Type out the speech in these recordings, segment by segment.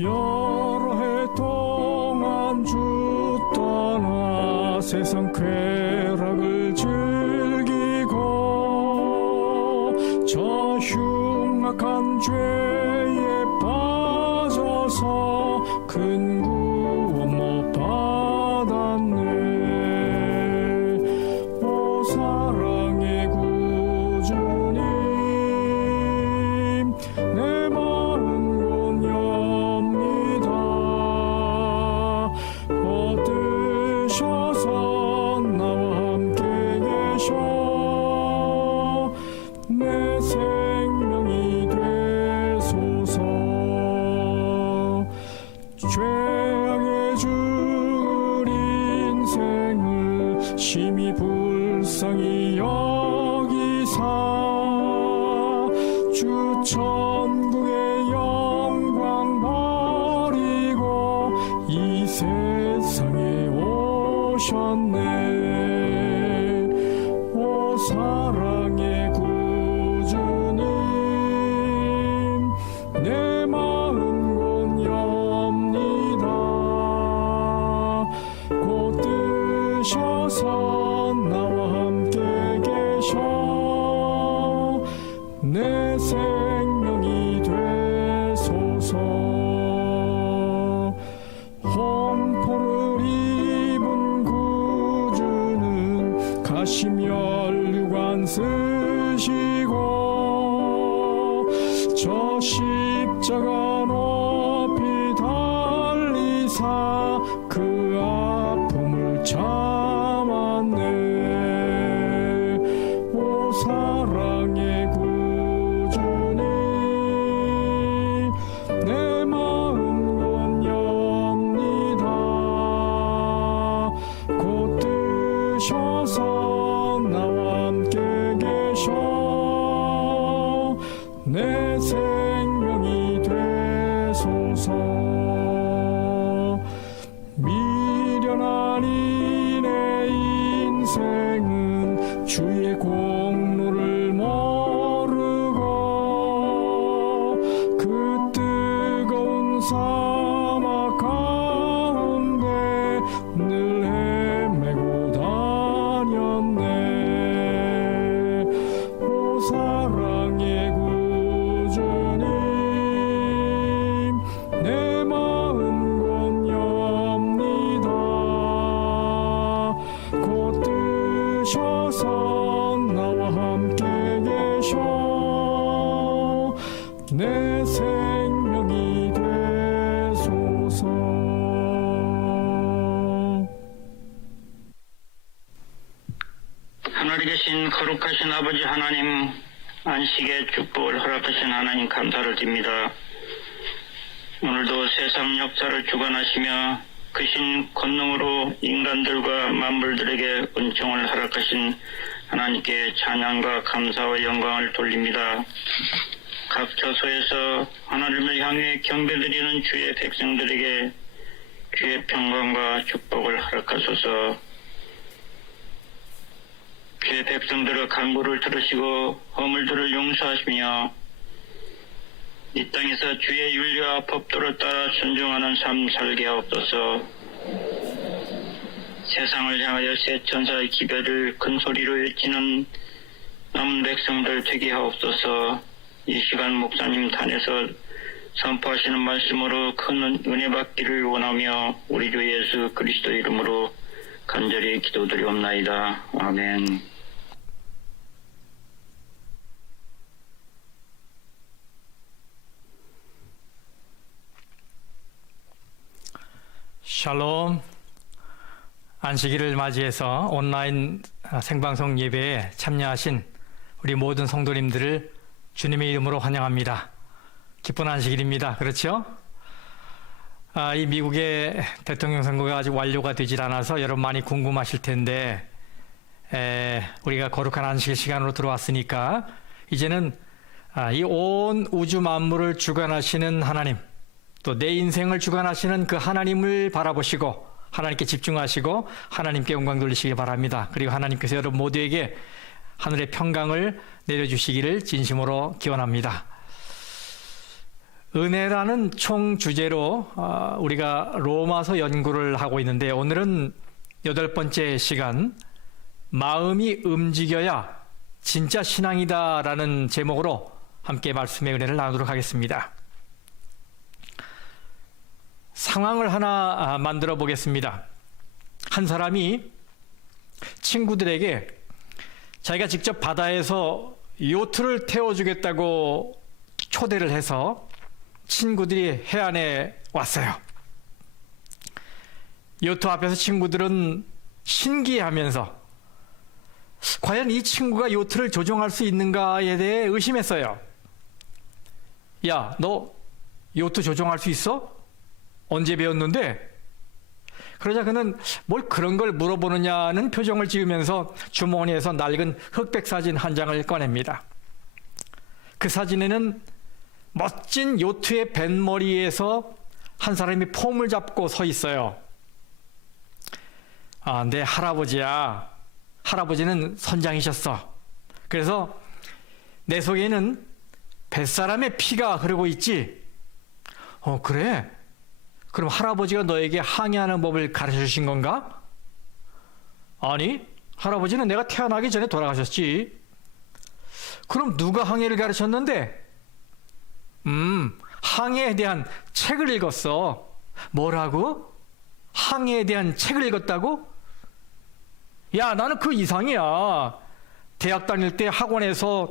여러 해 동안 주 떠나 세상 쾌락을 즐기고 저 흉악한 죄에 빠져서 큰 구원 못 받았네. 오 사랑의 구주님, 내 마음 곧 엽니다. 얻으셔서 나와 함께 계셔 내 생명이 되소서. 죄악에 죽을 인생을 심히 불쌍히 여기사 주 천국의 영광 버리고 이 세상에 오셨네. 오 사랑의 구주님, 내 마음 곧 엽니다. 곧 뜨셔서 나와 함께 계셔 내 생명이 되소서. 홍포를 입은 구주는 가시면류관 쓰시고 저 십자가 높이 달리사 그 아픔을 참았네. 오 사랑의 구주님, 내 마음 곧 엽니다. 곧 뜨셔서 나와 함께 계셔 내 생명이 되소서. 미련한 이내 인생은 주의 공로를 모르고 그 뜨거운 사막 가운데 늘 헤매고 다녔네. 오 사랑의 구주님, 내 마음 곧 엽니다. 곧 뜨셔서 나와 함께 계셔 내 생명이 되소서. 하늘에 계신 거룩하신 아버지 하나님, 안식의 축복을 허락하신 하나님 감사를 드립니다. 오늘도 세상 역사를 주관하시며 크신 권능으로 인간들과 만물들에게 은총을 허락하신 하나님께 찬양과 감사와 영광을 돌립니다. 각 처소에서 하나님을 향해 경배드리는 주의 백성들에게 주의 평강과 축복을 허락하소서. 주의 백성들의 간구를 들으시고 허물들을 용서하시며 이 땅에서 주의 윤리와 법도를 따라 순종하는 삶 살게 하옵소서. 세상을 향하여 새 천사의 기별을 큰 소리로 외치는 남은 백성들 되게 하옵소서. 이 시간 목사님 단에서 선포하시는 말씀으로 큰 은혜 받기를 원하며 우리 주 예수 그리스도 이름으로 간절히 기도드리옵나이다. 아멘. 샬롬. 안식일을 맞이해서 온라인 생방송 예배에 참여하신 우리 모든 성도님들을 주님의 이름으로 환영합니다. 기쁜 안식일입니다. 그렇죠? 이 미국의 대통령 선거가 아직 완료가 되질 않아서 여러분 많이 궁금하실 텐데 우리가 거룩한 안식일 시간으로 들어왔으니까 이제는 이 온 우주 만물을 주관하시는 하나님, 또 내 인생을 주관하시는 그 하나님을 바라보시고 하나님께 집중하시고 하나님께 영광 돌리시기 바랍니다. 그리고 하나님께서 여러분 모두에게 하늘의 평강을 내려주시기를 진심으로 기원합니다. 은혜라는 총 주제로 우리가 로마서 연구를 하고 있는데, 오늘은 8번째 시간, 마음이 움직여야 진짜 신앙이다라는 제목으로 함께 말씀의 은혜를 나누도록 하겠습니다. 상황을 하나 만들어 보겠습니다. 한 사람이 친구들에게 자기가 직접 바다에서 요트를 태워주겠다고 초대를 해서 친구들이 해안에 왔어요. 요트 앞에서 친구들은 신기해하면서 과연 이 친구가 요트를 조종할 수 있는가에 대해 의심했어요. 야, 너 요트 조종할 수 있어? 언제 배웠는데? 그러자 그는 뭘 그런 걸 물어보느냐는 표정을 지으면서 주머니에서 낡은 흑백 사진 한 장을 꺼냅니다. 그 사진에는 멋진 요트의 뱃머리에서 한 사람이 폼을 잡고 서 있어요. 아, 내 할아버지야. 할아버지는 선장이셨어. 그래서 내 속에는 뱃사람의 피가 흐르고 있지. 그래? 그럼 할아버지가 너에게 항해하는 법을 가르쳐 주신 건가? 아니, 할아버지는 내가 태어나기 전에 돌아가셨지. 그럼 누가 항해를 가르쳤는데? 항해에 대한 책을 읽었어. 뭐라고? 항해에 대한 책을 읽었다고? 야, 나는 그 이상이야. 대학 다닐 때 학원에서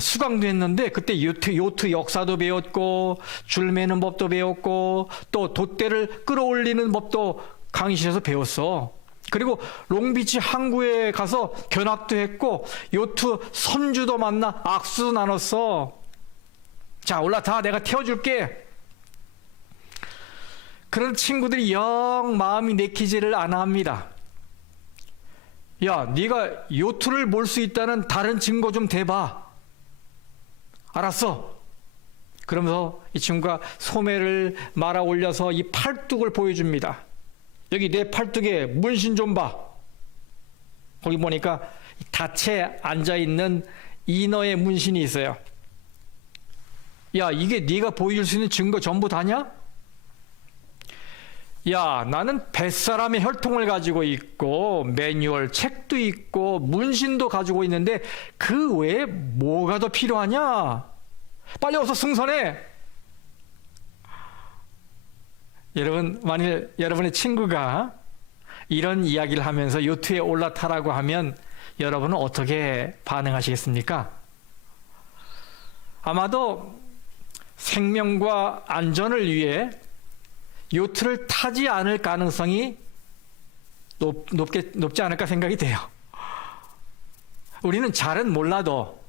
수강도 했는데 그때 요트 역사도 배웠고 줄 매는 법도 배웠고 또 돛대를 끌어올리는 법도 강의실에서 배웠어. 그리고 롱비치 항구에 가서 견학도 했고 요트 선주도 만나 악수도 나눴어. 자, 올라타. 내가 태워줄게. 그런 친구들이 영 마음이 내키지를 않아 합니다. 야, 네가 요트를 몰 수 있다는 다른 증거 좀 대봐. 알았어. 그러면서 이 친구가 소매를 말아 올려서 이 팔뚝을 보여줍니다. 여기 내 팔뚝에 문신 좀 봐. 거기 보니까 닻에 앉아있는 인어의 문신이 있어요. 야, 이게 네가 보여줄 수 있는 증거 전부 다냐? 야, 나는 뱃사람의 혈통을 가지고 있고 매뉴얼 책도 있고 문신도 가지고 있는데 그 외에 뭐가 더 필요하냐? 빨리 어서 승선해. 여러분, 만일 여러분의 친구가 이런 이야기를 하면서 요트에 올라타라고 하면 여러분은 어떻게 반응하시겠습니까? 아마도 생명과 안전을 위해 요트를 타지 않을 가능성이 높지 않을까 생각이 돼요. 우리는 잘은 몰라도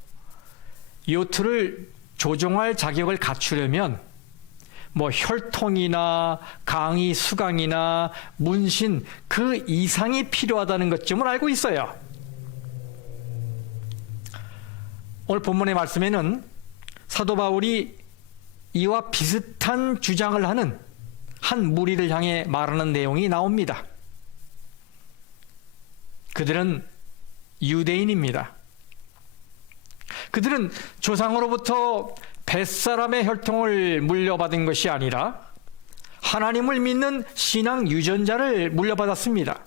요트를 조종할 자격을 갖추려면 뭐 혈통이나 강의 수강이나 문신 그 이상이 필요하다는 것쯤은 알고 있어요. 오늘 본문의 말씀에는 사도 바울이 이와 비슷한 주장을 하는 한 무리를 향해 말하는 내용이 나옵니다. 그들은 유대인입니다. 그들은 조상으로부터 뱃사람의 혈통을 물려받은 것이 아니라 하나님을 믿는 신앙 유전자를 물려받았습니다.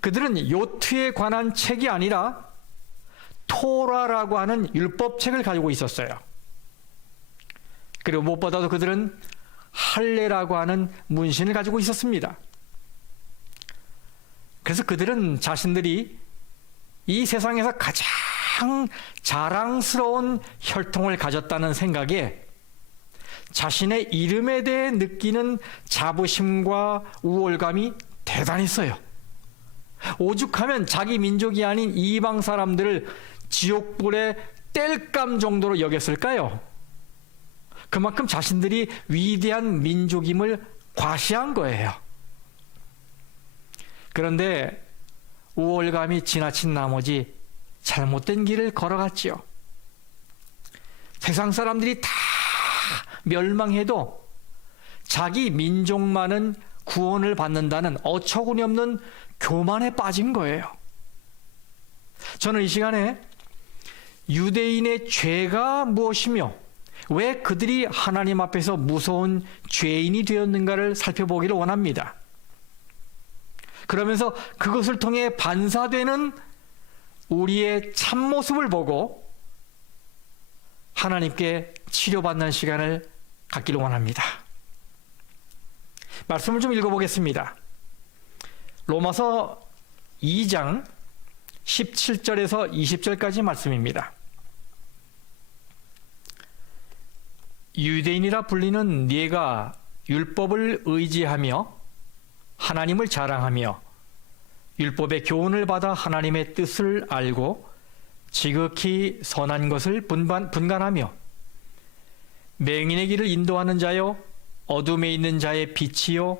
그들은 요트에 관한 책이 아니라 토라라고 하는 율법책을 가지고 있었어요. 그리고 무엇보다도 그들은 할례라고 하는 문신을 가지고 있었습니다. 그래서 그들은 자신들이 이 세상에서 가장 자랑스러운 혈통을 가졌다는 생각에 자신의 이름에 대해 느끼는 자부심과 우월감이 대단했어요. 오죽하면 자기 민족이 아닌 이방 사람들을 지옥불에 뗄감 정도로 여겼을까요? 그만큼 자신들이 위대한 민족임을 과시한 거예요. 그런데 우월감이 지나친 나머지 잘못된 길을 걸어갔지요. 세상 사람들이 다 멸망해도 자기 민족만은 구원을 받는다는 어처구니 없는 교만에 빠진 거예요. 저는 이 시간에 유대인의 죄가 무엇이며 왜 그들이 하나님 앞에서 무서운 죄인이 되었는가를 살펴보기를 원합니다. 그러면서 그것을 통해 반사되는 우리의 참모습을 보고 하나님께 치료받는 시간을 갖기를 원합니다. 말씀을 좀 읽어보겠습니다. 로마서 2장 17절에서 20절까지 말씀입니다. 유대인이라 불리는 네가 율법을 의지하며 하나님을 자랑하며 율법의 교훈을 받아 하나님의 뜻을 알고 지극히 선한 것을 분간하며 맹인의 길을 인도하는 자요 어둠에 있는 자의 빛이요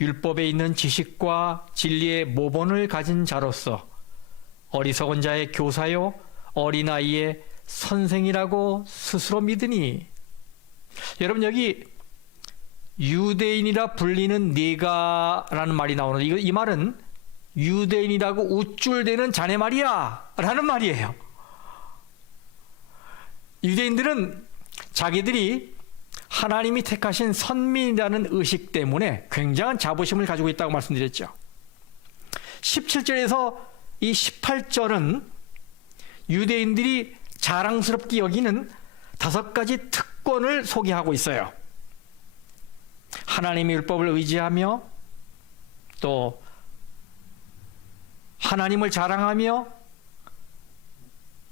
율법에 있는 지식과 진리의 모본을 가진 자로서 어리석은 자의 교사요 어린아이의 선생이라고 스스로 믿으니. 여러분, 여기 유대인이라 불리는 네가 라는 말이 나오는데 이 말은 유대인이라고 우쭐대는 자네 말이야 라는 말이에요. 유대인들은 자기들이 하나님이 택하신 선민이라는 의식 때문에 굉장한 자부심을 가지고 있다고 말씀드렸죠. 17절에서 이 18절은 유대인들이 자랑스럽게 여기는 5가지 특권을 소개하고 있어요. 하나님의 율법을 의지하며 또 하나님을 자랑하며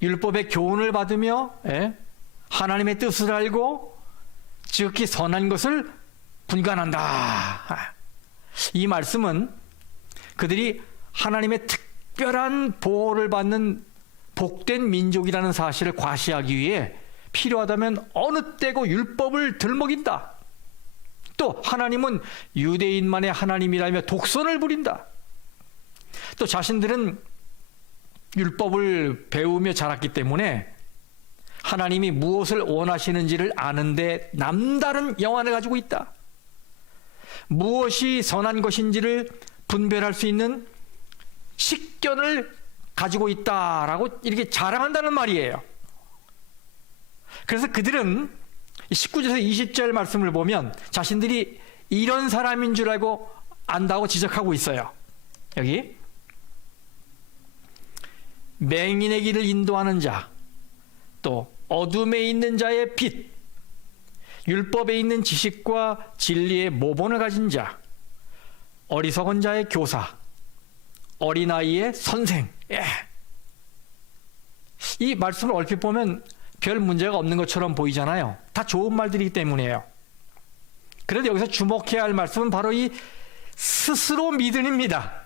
율법의 교훈을 받으며 하나님의 뜻을 알고 지극히 선한 것을 분간한다. 이 말씀은 그들이 하나님의 특별한 보호를 받는 복된 민족이라는 사실을 과시하기 위해 필요하다면 어느 때고 율법을 들먹인다. 또 하나님은 유대인만의 하나님이라며 독선을 부린다. 또 자신들은 율법을 배우며 자랐기 때문에 하나님이 무엇을 원하시는지를 아는데 남다른 영안을 가지고 있다. 무엇이 선한 것인지를 분별할 수 있는 식견을 가지고 있다라고 이렇게 자랑한다는 말이에요. 그래서 그들은 19절에서 20절 말씀을 보면 자신들이 이런 사람인 줄 알고 안다고 지적하고 있어요. 여기 맹인의 길을 인도하는 자, 또 어둠에 있는 자의 빛, 율법에 있는 지식과 진리의 모본을 가진 자, 어리석은 자의 교사, 어린아이의 선생. 이 말씀을 얼핏 보면 별 문제가 없는 것처럼 보이잖아요. 다 좋은 말들이기 때문이에요. 그런데 여기서 주목해야 할 말씀은 바로 이 스스로 믿음입니다.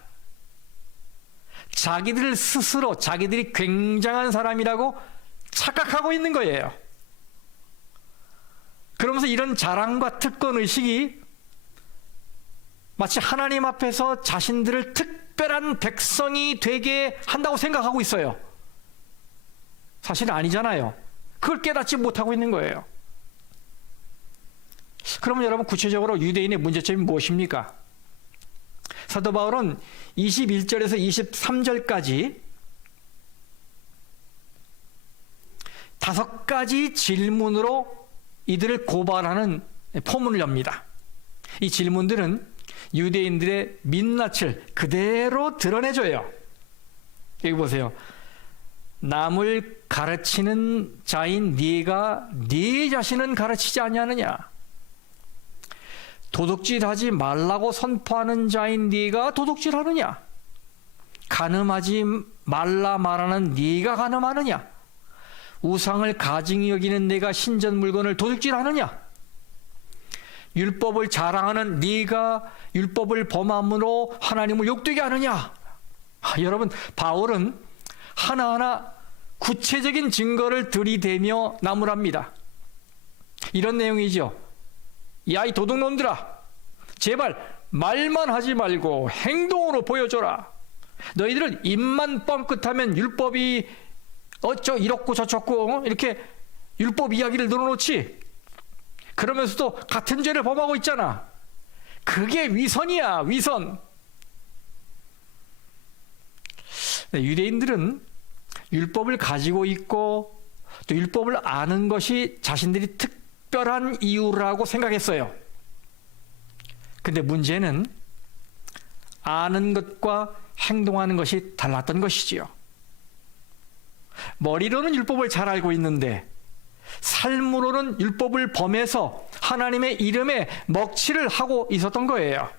자기들 스스로 자기들이 굉장한 사람이라고 착각하고 있는 거예요. 그러면서 이런 자랑과 특권의식이 마치 하나님 앞에서 자신들을 특별한 백성이 되게 한다고 생각하고 있어요. 사실은 아니잖아요. 그걸 깨닫지 못하고 있는 거예요. 그러면 여러분, 구체적으로 유대인의 문제점이 무엇입니까? 사도 바울은 21절에서 23절까지 5가지 질문으로 이들을 고발하는 포문을 엽니다. 이 질문들은 유대인들의 민낯을 그대로 드러내줘요. 여기 보세요. 남을 가르치는 자인 네가 네 자신은 가르치지 아니하느냐? 도둑질하지 말라고 선포하는 자인 네가 도둑질하느냐? 간음하지 말라 말하는 네가 간음하느냐? 우상을 가증히 여기는 네가 신전 물건을 도둑질하느냐? 율법을 자랑하는 네가 율법을 범함으로 하나님을 욕되게 하느냐? 여러분, 바울은 하나하나 구체적인 증거를 들이대며 나무랍니다. 이런 내용이죠. 야, 이 도둑놈들아, 제발 말만 하지 말고 행동으로 보여줘라. 너희들은 입만 뻥끗하면 율법이 이렇고 저렇고 이렇게 율법 이야기를 늘어놓지. 그러면서도 같은 죄를 범하고 있잖아. 그게 위선이야, 위선. 유대인들은 율법을 가지고 있고 또 율법을 아는 것이 자신들이 특별한 이유라고 생각했어요. 근데 문제는 아는 것과 행동하는 것이 달랐던 것이지요. 머리로는 율법을 잘 알고 있는데 삶으로는 율법을 범해서 하나님의 이름에 먹칠을 하고 있었던 거예요.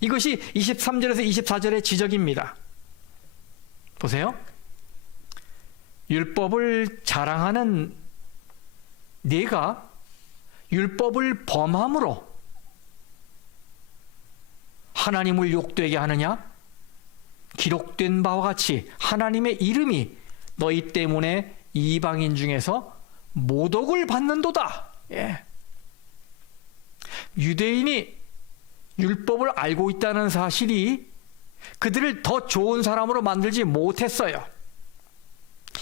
이것이 23절에서 24절의 지적입니다. 보세요. 율법을 자랑하는 네가 율법을 범함으로 하나님을 욕되게 하느냐? 기록된 바와 같이 하나님의 이름이 너희 때문에 이방인 중에서 모독을 받는도다. 예. 유대인이 율법을 알고 있다는 사실이 그들을 더 좋은 사람으로 만들지 못했어요.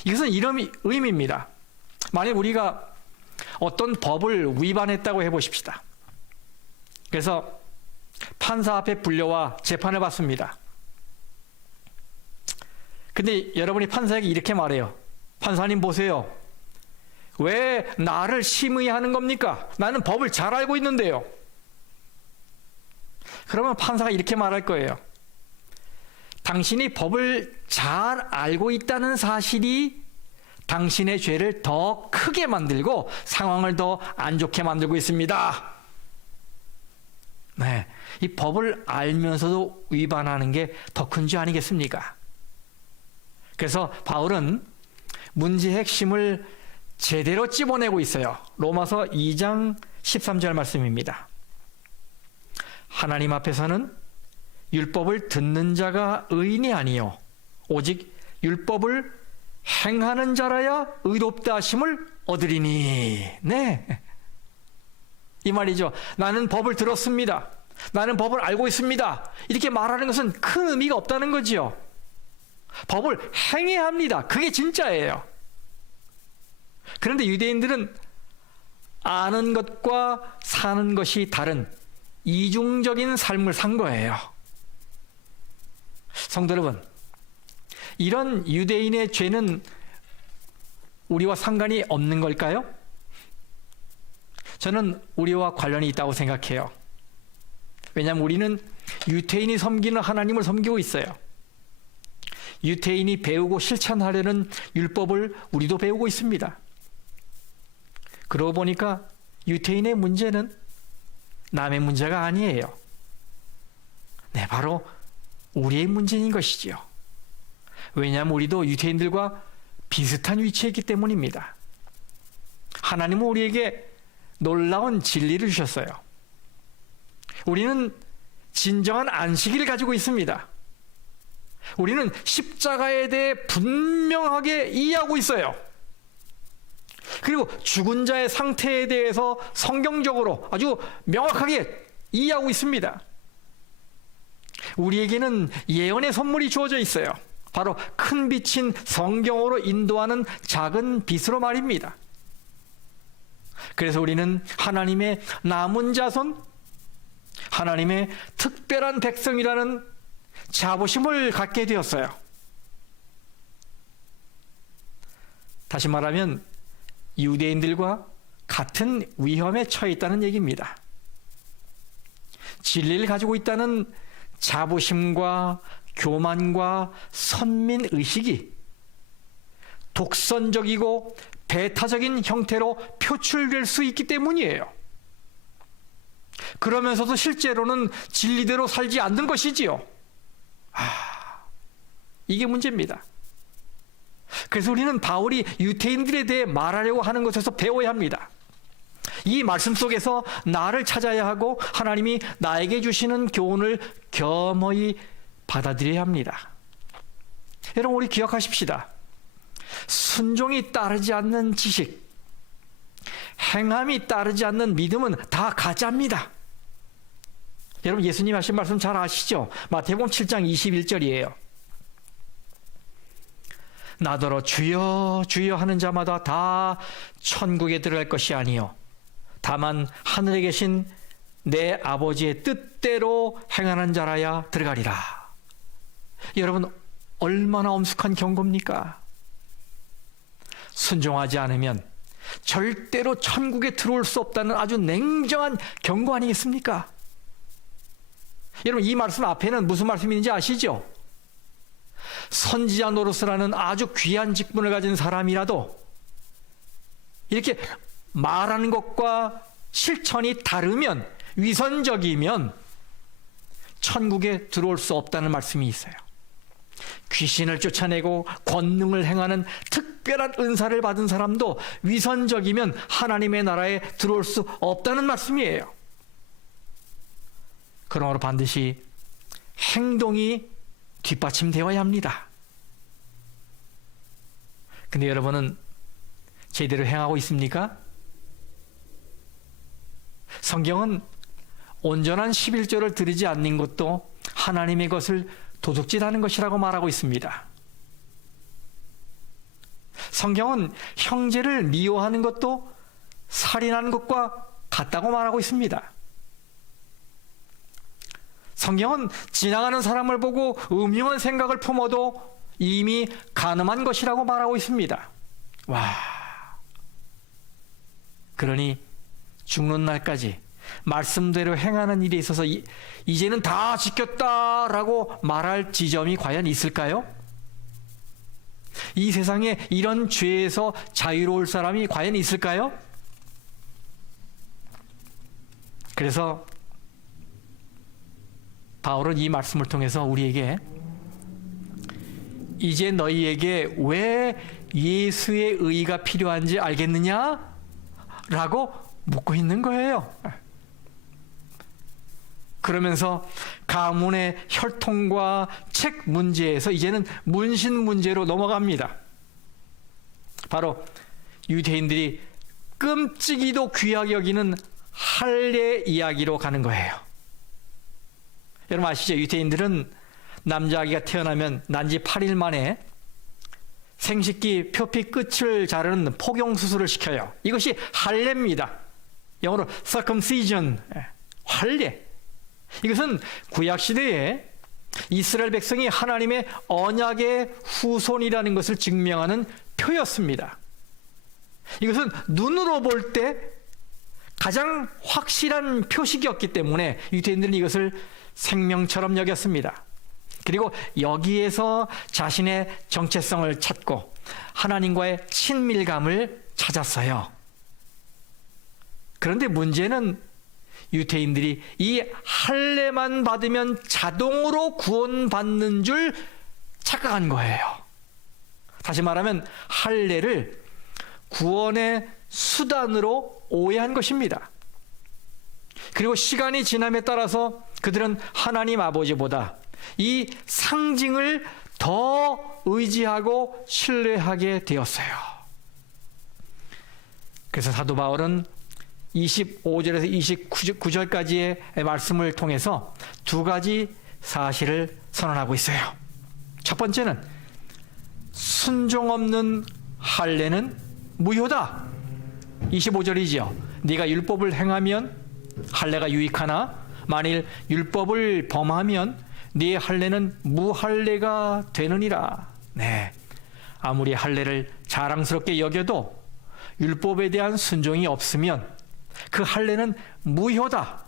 이것은 이런 의미입니다. 만약 우리가 어떤 법을 위반했다고 해보십시다. 그래서 판사 앞에 불려와 재판을 받습니다. 근데 여러분이 판사에게 이렇게 말해요. 판사님 보세요. 왜 나를 심의하는 겁니까? 나는 법을 잘 알고 있는데요. 그러면 판사가 이렇게 말할 거예요. 당신이 법을 잘 알고 있다는 사실이 당신의 죄를 더 크게 만들고 상황을 더 안 좋게 만들고 있습니다. 네, 이 법을 알면서도 위반하는 게 더 큰 죄 아니겠습니까? 그래서 바울은 문제의 핵심을 제대로 찝어내고 있어요. 로마서 2장 13절 말씀입니다. 하나님 앞에서는 율법을 듣는 자가 의인이 아니요 오직 율법을 행하는 자라야 의롭다 하심을 얻으리니. 네, 이 말이죠. 나는 법을 들었습니다. 나는 법을 알고 있습니다. 이렇게 말하는 것은 큰 의미가 없다는 거지요. 법을 행해야 합니다. 그게 진짜예요. 그런데 유대인들은 아는 것과 사는 것이 다른 이중적인 삶을 산 거예요. 성도 여러분, 이런 유대인의 죄는 우리와 상관이 없는 걸까요? 저는 우리와 관련이 있다고 생각해요. 왜냐하면 우리는 유태인이 섬기는 하나님을 섬기고 있어요. 유태인이 배우고 실천하려는 율법을 우리도 배우고 있습니다. 그러고 보니까 유태인의 문제는 남의 문제가 아니에요. 네, 바로 우리의 문제인 것이지요. 왜냐하면 우리도 유태인들과 비슷한 위치에 있기 때문입니다. 하나님은 우리에게 놀라운 진리를 주셨어요. 우리는 진정한 안식일을 가지고 있습니다. 우리는 십자가에 대해 분명하게 이해하고 있어요. 그리고 죽은 자의 상태에 대해서 성경적으로 아주 명확하게 이해하고 있습니다. 우리에게는 예언의 선물이 주어져 있어요. 바로 큰 빛인 성경으로 인도하는 작은 빛으로 말입니다. 그래서 우리는 하나님의 남은 자손, 하나님의 특별한 백성이라는 자부심을 갖게 되었어요. 다시 말하면 유대인들과 같은 위험에 처해 있다는 얘기입니다. 진리를 가지고 있다는 자부심과 교만과 선민의식이 독선적이고 배타적인 형태로 표출될 수 있기 때문이에요. 그러면서도 실제로는 진리대로 살지 않는 것이지요. 이게 문제입니다. 그래서 우리는 바울이 유태인들에 대해 말하려고 하는 것에서 배워야 합니다. 이 말씀 속에서 나를 찾아야 하고 하나님이 나에게 주시는 교훈을 겸허히 받아들여야 합니다. 여러분, 우리 기억하십시다. 순종이 따르지 않는 지식, 행함이 따르지 않는 믿음은 다 가짜입니다. 여러분, 예수님 하신 말씀 잘 아시죠? 마태복음 7장 21절이에요. 나더러 주여 주여 하는 자마다 다 천국에 들어갈 것이 아니요 다만 하늘에 계신 내 아버지의 뜻대로 행하는 자라야 들어가리라. 여러분, 얼마나 엄숙한 경고입니까? 순종하지 않으면 절대로 천국에 들어올 수 없다는 아주 냉정한 경고 아니겠습니까? 여러분, 이 말씀 앞에는 무슨 말씀인지 아시죠? 선지자 노릇을 아주 귀한 직분을 가진 사람이라도 이렇게 말하는 것과 실천이 다르면, 위선적이면 천국에 들어올 수 없다는 말씀이 있어요. 귀신을 쫓아내고 권능을 행하는 특별한 은사를 받은 사람도 위선적이면 하나님의 나라에 들어올 수 없다는 말씀이에요. 그러므로 반드시 행동이 뒷받침되어야 합니다. 근데 여러분은 제대로 행하고 있습니까? 성경은 온전한 11조를 드리지 않는 것도 하나님의 것을 도둑질하는 것이라고 말하고 있습니다. 성경은 형제를 미워하는 것도 살인하는 것과 같다고 말하고 있습니다. 성경은 지나가는 사람을 보고 음흉한 생각을 품어도 이미 간음한 것이라고 말하고 있습니다. 와! 그러니 죽는 날까지 말씀대로 행하는 일에 있어서 이제는 다 지켰다라고 말할 지점이 과연 있을까요? 이 세상에 이런 죄에서 자유로울 사람이 과연 있을까요? 그래서 바울은 이 말씀을 통해서 우리에게 이제 너희에게 왜 예수의 의가 필요한지 알겠느냐? 라고 묻고 있는 거예요. 그러면서 가문의 혈통과 책 문제에서 이제는 문신 문제로 넘어갑니다. 바로 유대인들이 끔찍이도 귀하게 여기는 할례 이야기로 가는 거예요. 여러분 아시죠? 유대인들은 남자아기가 태어나면 난지 8일 만에 생식기 표피 끝을 자르는 포경수술을 시켜요. 이것이 할례입니다. 영어로 circumcision, 할례. 이것은 구약시대에 이스라엘 백성이 하나님의 언약의 후손이라는 것을 증명하는 표였습니다. 이것은 눈으로 볼 때 가장 확실한 표식이었기 때문에 유대인들은 이것을 생명처럼 여겼습니다. 그리고 여기에서 자신의 정체성을 찾고 하나님과의 친밀감을 찾았어요. 그런데 문제는 유대인들이 이 할례만 받으면 자동으로 구원받는 줄 착각한 거예요. 다시 말하면 할례를 구원의 수단으로 오해한 것입니다. 그리고 시간이 지남에 따라서 그들은 하나님 아버지보다 이 상징을 더 의지하고 신뢰하게 되었어요. 그래서 사도 바울은 25절에서 29절까지의 말씀을 통해서 두 가지 사실을 선언하고 있어요. 첫 번째는 순종 없는 할례는 무효다. 25절이죠. 네가 율법을 행하면 할례가 유익하나 만일 율법을 범하면 네 할례는 무할례가 되느니라. 네, 아무리 할례를 자랑스럽게 여겨도 율법에 대한 순종이 없으면 그 할례는 무효다.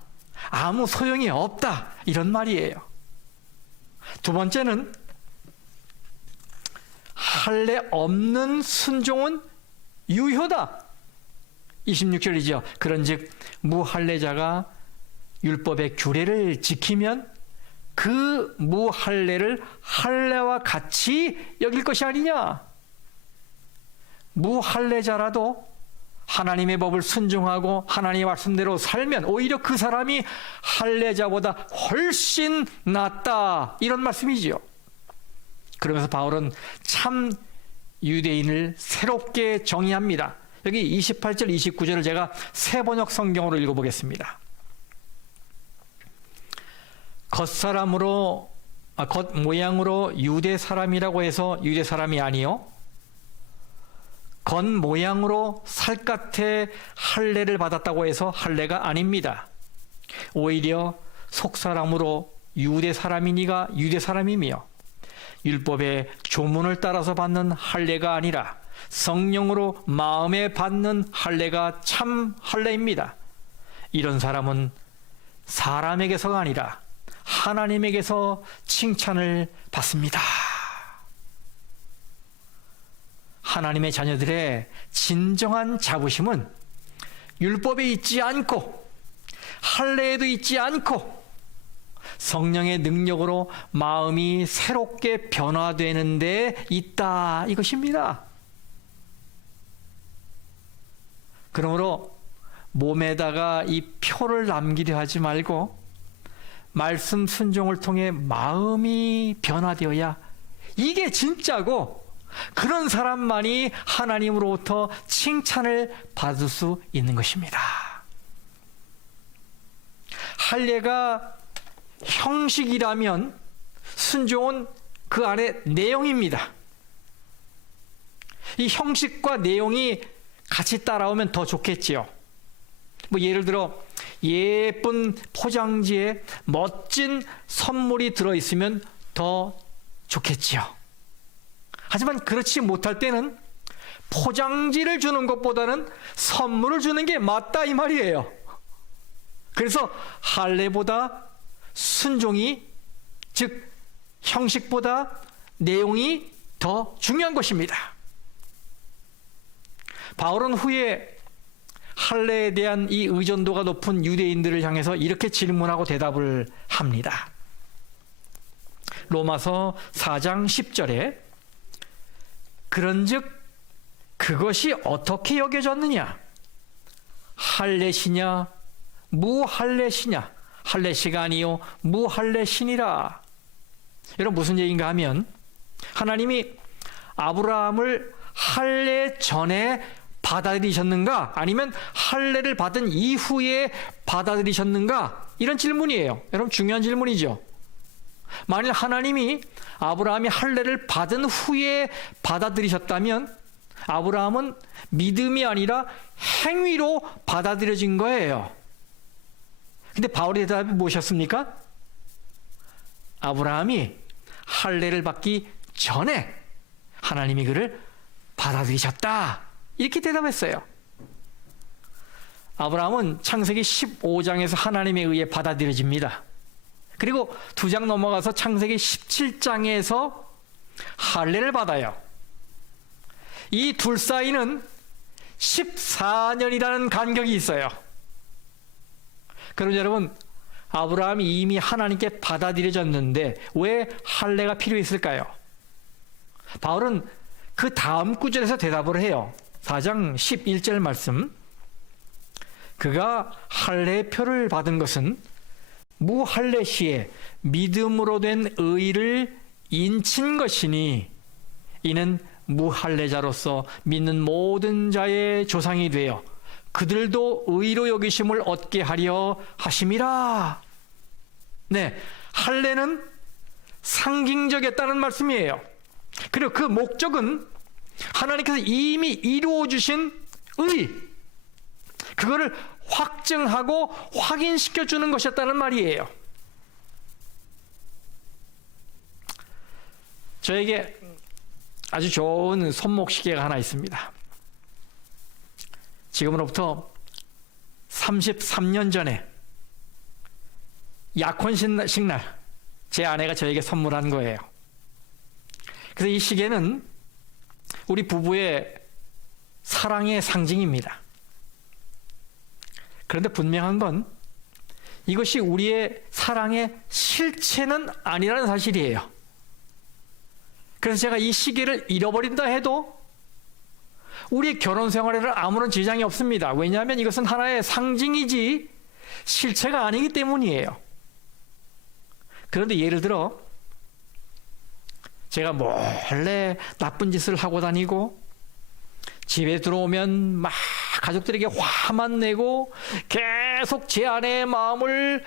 아무 소용이 없다. 이런 말이에요. 두 번째는 할례 없는 순종은 유효다. 26절이죠. 그런즉 무할례자가 율법의 규례를 지키면 그 무할례를 할례와 같이 여길 것이 아니냐. 무할례자라도 하나님의 법을 순종하고 하나님의 말씀대로 살면 오히려 그 사람이 할례자보다 훨씬 낫다. 이런 말씀이지요. 그러면서 바울은 참 유대인을 새롭게 정의합니다. 여기 28절, 29절을 제가 새 번역 성경으로 읽어보겠습니다. 겉사람으로, 겉 모양으로 유대 사람이라고 해서 유대 사람이 아니요, 겉 모양으로 살갗에 할례를 받았다고 해서 할례가 아닙니다. 오히려 속사람으로 유대 사람이니가 유대 사람이며 율법의 조문을 따라서 받는 할례가 아니라 성령으로 마음에 받는 할례가 참 할례입니다. 이런 사람은 사람에게서가 아니라 하나님에게서 칭찬을 받습니다. 하나님의 자녀들의 진정한 자부심은 율법에 있지 않고 할례에도 있지 않고 성령의 능력으로 마음이 새롭게 변화되는 데 있다, 이것입니다. 그러므로 몸에다가 이 표를 남기려 하지 말고 말씀 순종을 통해 마음이 변화되어야 이게 진짜고, 그런 사람만이 하나님으로부터 칭찬을 받을 수 있는 것입니다. 할례가 형식이라면 순종은 그 안에 내용입니다. 이 형식과 내용이 같이 따라오면 더 좋겠지요. 뭐 예를 들어 예쁜 포장지에 멋진 선물이 들어있으면 더 좋겠지요. 하지만 그렇지 못할 때는 포장지를 주는 것보다는 선물을 주는 게 맞다, 이 말이에요. 그래서 할례보다 순종이, 즉 형식보다 내용이 더 중요한 것입니다. 바울은 후에 할례에 대한 이 의존도가 높은 유대인들을 향해서 이렇게 질문하고 대답을 합니다. 로마서 4장 10절에 그런즉 그것이 어떻게 여겨졌느냐? 할례시냐 무할례시냐? 할례시가 아니요 무할례시니라. 여러분, 무슨 얘기인가 하면 하나님이 아브라함을 할례 전에 받아들이셨는가, 아니면 할례를 받은 이후에 받아들이셨는가, 이런 질문이에요. 여러분, 중요한 질문이죠. 만일 하나님이 아브라함이 할례를 받은 후에 받아들이셨다면 아브라함은 믿음이 아니라 행위로 받아들여진 거예요. 근데 바울의 대답이 무엇이었습니까? 아브라함이 할례를 받기 전에 하나님이 그를 받아들이셨다, 이렇게 대답했어요. 아브라함은 창세기 15장에서 하나님에 의해 받아들여집니다. 그리고 2장 넘어가서 창세기 17장에서 할례를 받아요. 이 둘 사이는 14년이라는 간격이 있어요. 그럼 여러분, 아브라함이 이미 하나님께 받아들여졌는데 왜 할례가 필요했을까요? 바울은 그 다음 구절에서 대답을 해요. 4장 11절 말씀. 그가 할례의 표를 받은 것은 무할례 시에 믿음으로 된 의를 인친 것이니 이는 무할례자로서 믿는 모든 자의 조상이 되어 그들도 의로 여기심을 얻게 하려 하심이라. 네, 할례는 상징적이었다는 말씀이에요. 그리고 그 목적은 하나님께서 이미 이루어 주신 의, 그거를 확증하고 확인시켜 주는 것이었다는 말이에요. 저에게 아주 좋은 손목시계가 하나 있습니다. 지금으로부터 33년 전에 약혼식 날 제 아내가 저에게 선물한 거예요. 그래서 이 시계는 우리 부부의 사랑의 상징입니다. 그런데 분명한 건 이것이 우리의 사랑의 실체는 아니라는 사실이에요. 그래서 제가 이 시계를 잃어버린다 해도 우리의 결혼 생활에는 아무런 지장이 없습니다. 왜냐하면 이것은 하나의 상징이지 실체가 아니기 때문이에요. 그런데 예를 들어 제가 몰래 나쁜 짓을 하고 다니고 집에 들어오면 막 가족들에게 화만 내고 계속 제 아내의 마음을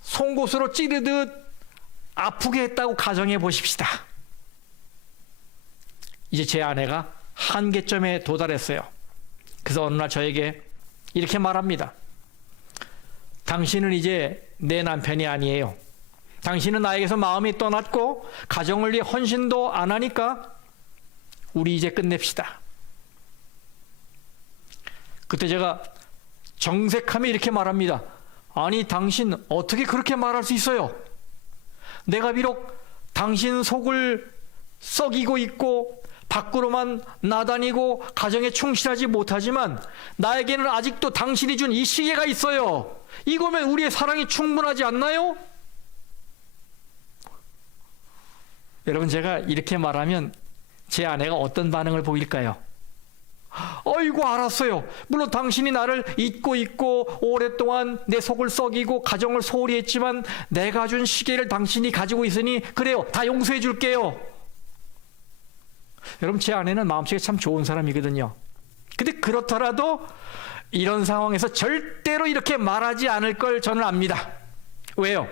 송곳으로 찌르듯 아프게 했다고 가정해 보십시다. 이제 제 아내가 한계점에 도달했어요. 그래서 어느 날 저에게 이렇게 말합니다. 당신은 이제 내 남편이 아니에요. 당신은 나에게서 마음이 떠났고 가정을 위해 헌신도 안 하니까 우리 이제 끝냅시다. 그때 제가 정색하며 이렇게 말합니다. 아니, 당신 어떻게 그렇게 말할 수 있어요? 내가 비록 당신 속을 썩이고 있고 밖으로만 나다니고 가정에 충실하지 못하지만 나에게는 아직도 당신이 준 이 시계가 있어요. 이거면 우리의 사랑이 충분하지 않나요? 여러분, 제가 이렇게 말하면 제 아내가 어떤 반응을 보일까요? 어이구, 알았어요. 물론 당신이 나를 잊고 있고 오랫동안 내 속을 썩이고 가정을 소홀히 했지만 내가 준 시계를 당신이 가지고 있으니 그래요, 다 용서해 줄게요. 여러분, 제 아내는 마음속에 참 좋은 사람이거든요. 근데 그렇더라도 이런 상황에서 절대로 이렇게 말하지 않을 걸 저는 압니다. 왜요?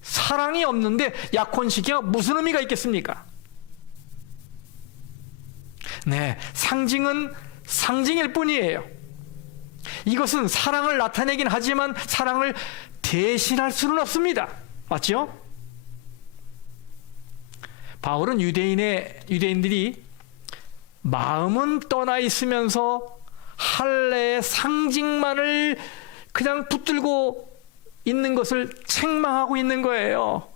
사랑이 없는데 약혼시계가 무슨 의미가 있겠습니까? 네, 상징은 상징일 뿐이에요. 이것은 사랑을 나타내긴 하지만 사랑을 대신할 수는 없습니다. 맞죠? 바울은 유대인들이 마음은 떠나 있으면서 할례의 상징만을 그냥 붙들고 있는 것을 책망하고 있는 거예요.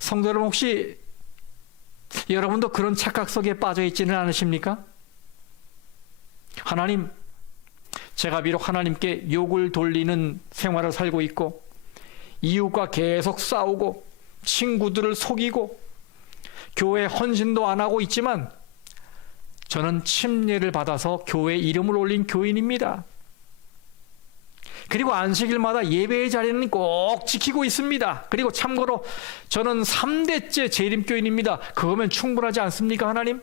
성도 여러분, 혹시 여러분도 그런 착각 속에 빠져 있지는 않으십니까? 하나님, 제가 비록 하나님께 욕을 돌리는 생활을 살고 있고 이웃과 계속 싸우고 친구들을 속이고 교회 헌신도 안 하고 있지만 저는 침례를 받아서 교회 이름을 올린 교인입니다. 그리고 안식일마다 예배의 자리는 꼭 지키고 있습니다. 그리고 참고로 저는 3대째 재림교인입니다. 그거면 충분하지 않습니까, 하나님?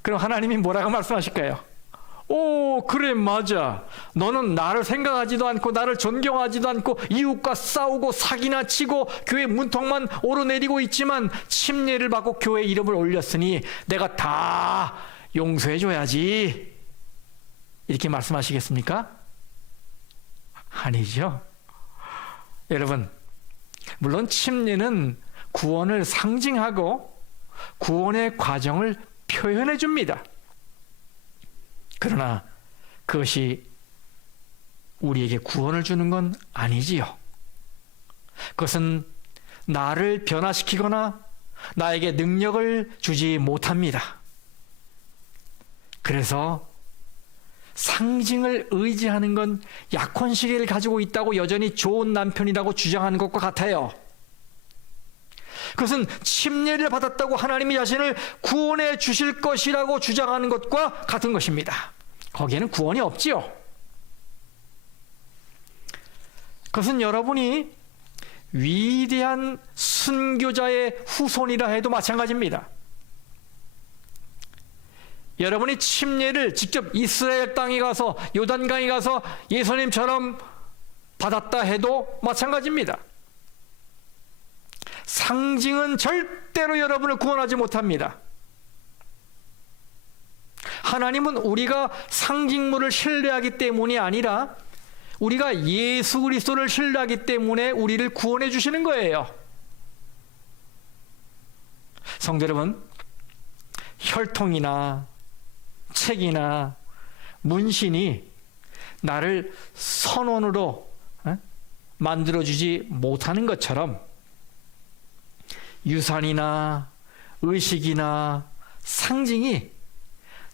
그럼 하나님이 뭐라고 말씀하실까요? 오, 그래, 맞아. 너는 나를 생각하지도 않고 나를 존경하지도 않고 이웃과 싸우고 사기나 치고 교회 문턱만 오르내리고 있지만 침례를 받고 교회 이름을 올렸으니 내가 다 용서해줘야지. 이렇게 말씀하시겠습니까? 아니죠. 여러분, 물론 침례는 구원을 상징하고 구원의 과정을 표현해 줍니다. 그러나 그것이 우리에게 구원을 주는 건 아니지요. 그것은 나를 변화시키거나 나에게 능력을 주지 못합니다. 그래서 상징을 의지하는 건 약혼시계를 가지고 있다고 여전히 좋은 남편이라고 주장하는 것과 같아요. 그것은 침례를 받았다고 하나님이 자신을 구원해 주실 것이라고 주장하는 것과 같은 것입니다. 거기에는 구원이 없지요. 그것은 여러분이 위대한 순교자의 후손이라 해도 마찬가지입니다. 여러분이 침례를 직접 이스라엘 땅에 가서 요단강에 가서 예수님처럼 받았다 해도 마찬가지입니다. 상징은 절대로 여러분을 구원하지 못합니다. 하나님은 우리가 상징물을 신뢰하기 때문이 아니라 우리가 예수 그리스도를 신뢰하기 때문에 우리를 구원해 주시는 거예요. 성도 여러분, 혈통이나 책이나 문신이 나를 선원으로 만들어주지 못하는 것처럼 유산이나 의식이나 상징이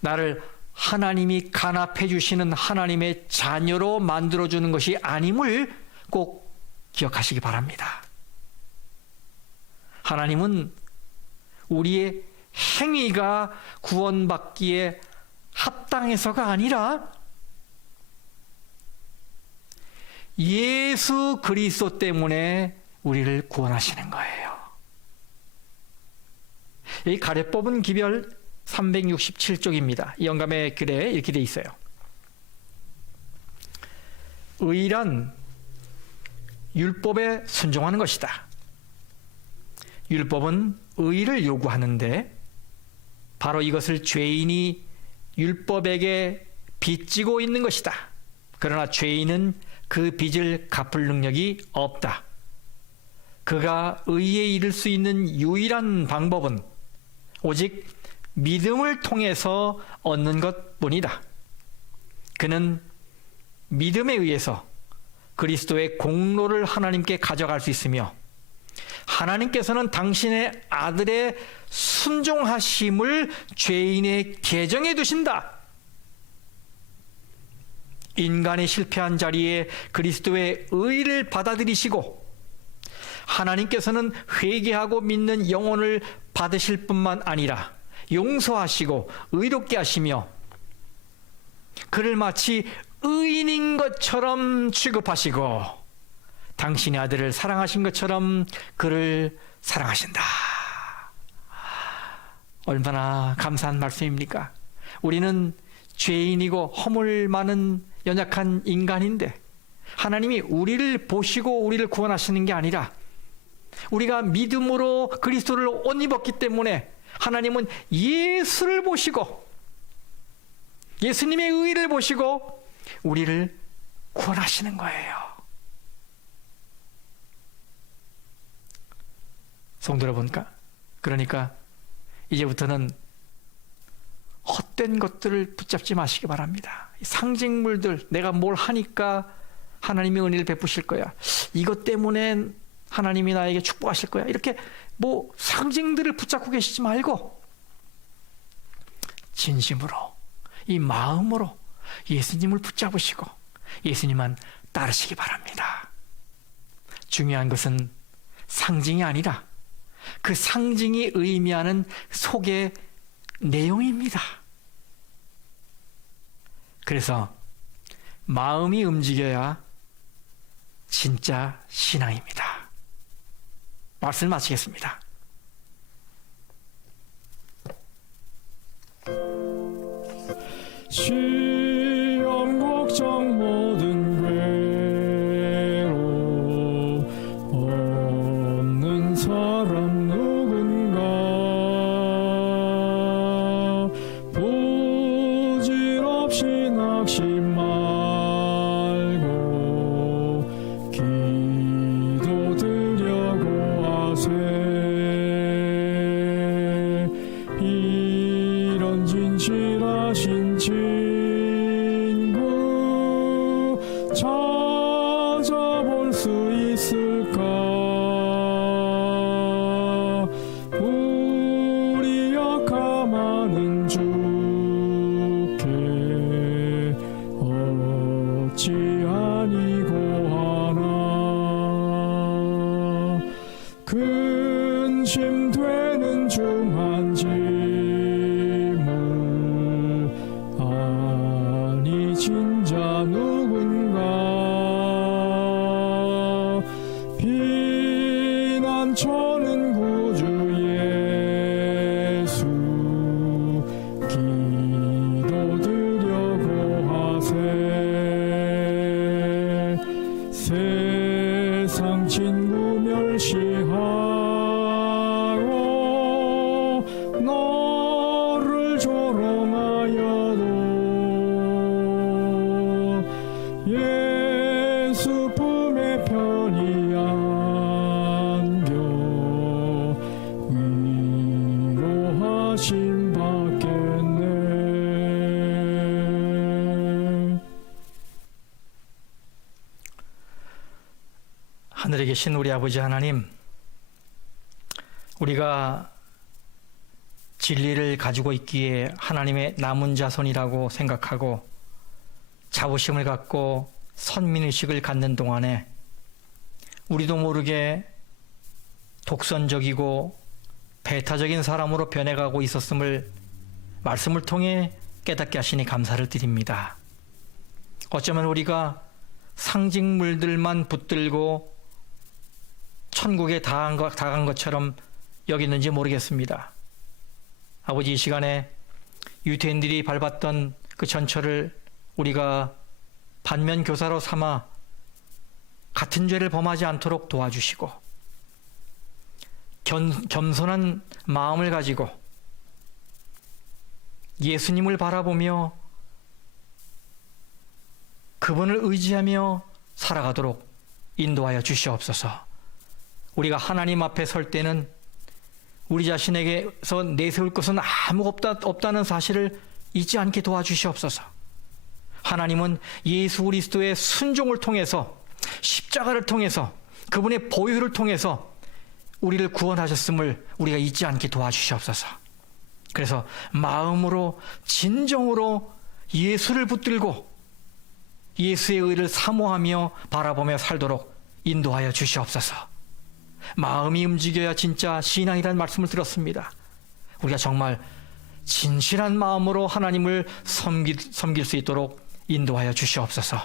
나를 하나님이 간합해 주시는 하나님의 자녀로 만들어주는 것이 아님을 꼭 기억하시기 바랍니다. 하나님은 우리의 행위가 구원받기에 합당해서가 아니라 예수 그리스도 때문에 우리를 구원하시는 거예요. 이 가래법은 기별 367쪽입니다. 이 영감의 글에 이렇게 되어 있어요. 의란 율법에 순종하는 것이다. 율법은 의를 요구하는데 바로 이것을 죄인이 율법에게 빚지고 있는 것이다. 그러나 죄인은 그 빚을 갚을 능력이 없다. 그가 의에 이를 수 있는 유일한 방법은 오직 믿음을 통해서 얻는 것뿐이다. 그는 믿음에 의해서 그리스도의 공로를 하나님께 가져갈 수 있으며 하나님께서는 당신의 아들의 순종하심을 죄인의 계정에 두신다. 인간이 실패한 자리에 그리스도의 의를 받아들이시고 하나님께서는 회개하고 믿는 영혼을 받으실 뿐만 아니라 용서하시고 의롭게 하시며 그를 마치 의인인 것처럼 취급하시고 당신의 아들을 사랑하신 것처럼 그를 사랑하신다. 얼마나 감사한 말씀입니까? 우리는 죄인이고 허물 많은 연약한 인간인데 하나님이 우리를 보시고 우리를 구원하시는 게 아니라 우리가 믿음으로 그리스도를 옷 입었기 때문에 하나님은 예수를 보시고 예수님의 의를 보시고 우리를 구원하시는 거예요. 성도 여러분, 그러니까 이제부터는 헛된 것들을 붙잡지 마시기 바랍니다. 상징물들, 내가 뭘 하니까 하나님이 은혜를 베푸실 거야. 이것 때문에 하나님이 나에게 축복하실 거야. 이렇게 뭐 상징들을 붙잡고 계시지 말고 진심으로 이 마음으로 예수님을 붙잡으시고 예수님만 따르시기 바랍니다. 중요한 것은 상징이 아니라 그 상징이 의미하는 속의 내용입니다. 그래서 마음이 움직여야 진짜 신앙입니다. 말씀을 마치겠습니다. 시험 걱정 모든 괴로움 없는 사람 누군가 부질없이 낙심 말고 기도드려고 하세 이런 진실하신 친구 찾아볼 수 있을까 우리 약함하는 주께 어찌 아니고 하나 근심되는 중한 짐을 아니 진자 누군가 피난처는 구주 예수 기도드려고 하세 세상 친구 멸시하고 너를 조롱하여도 예수 품에 편히 안겨 위로하심 받겠네. 하늘에 계신 우리 아버지 하나님, 우리가 진리를 가지고 있기에 하나님의 남은 자손이라고 생각하고 자부심을 갖고 선민의식을 갖는 동안에 우리도 모르게 독선적이고 배타적인 사람으로 변해가고 있었음을 말씀을 통해 깨닫게 하시니 감사를 드립니다. 어쩌면 우리가 상징물들만 붙들고 천국에 다간 것처럼 여기는지 모르겠습니다. 아버지, 이 시간에 유대인들이 밟았던 그 전철을 우리가 반면교사로 삼아 같은 죄를 범하지 않도록 도와주시고 겸손한 마음을 가지고 예수님을 바라보며 그분을 의지하며 살아가도록 인도하여 주시옵소서. 우리가 하나님 앞에 설 때는 우리 자신에게서 내세울 것은 아무것도 없다는 사실을 잊지 않게 도와주시옵소서. 하나님은 예수 그리스도의 순종을 통해서, 십자가를 통해서, 그분의 보혈을 통해서 우리를 구원하셨음을 우리가 잊지 않게 도와주시옵소서. 그래서 마음으로 진정으로 예수를 붙들고 예수의 의를 사모하며 바라보며 살도록 인도하여 주시옵소서. 마음이 움직여야 진짜 신앙이라는 말씀을 들었습니다. 우리가 정말 진실한 마음으로 하나님을 섬길 수 있도록 인도하여 주시옵소서.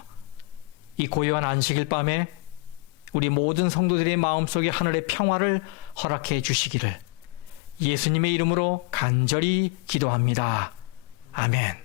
이 고요한 안식일 밤에 우리 모든 성도들의 마음속에 하늘의 평화를 허락해 주시기를 예수님의 이름으로 간절히 기도합니다. 아멘.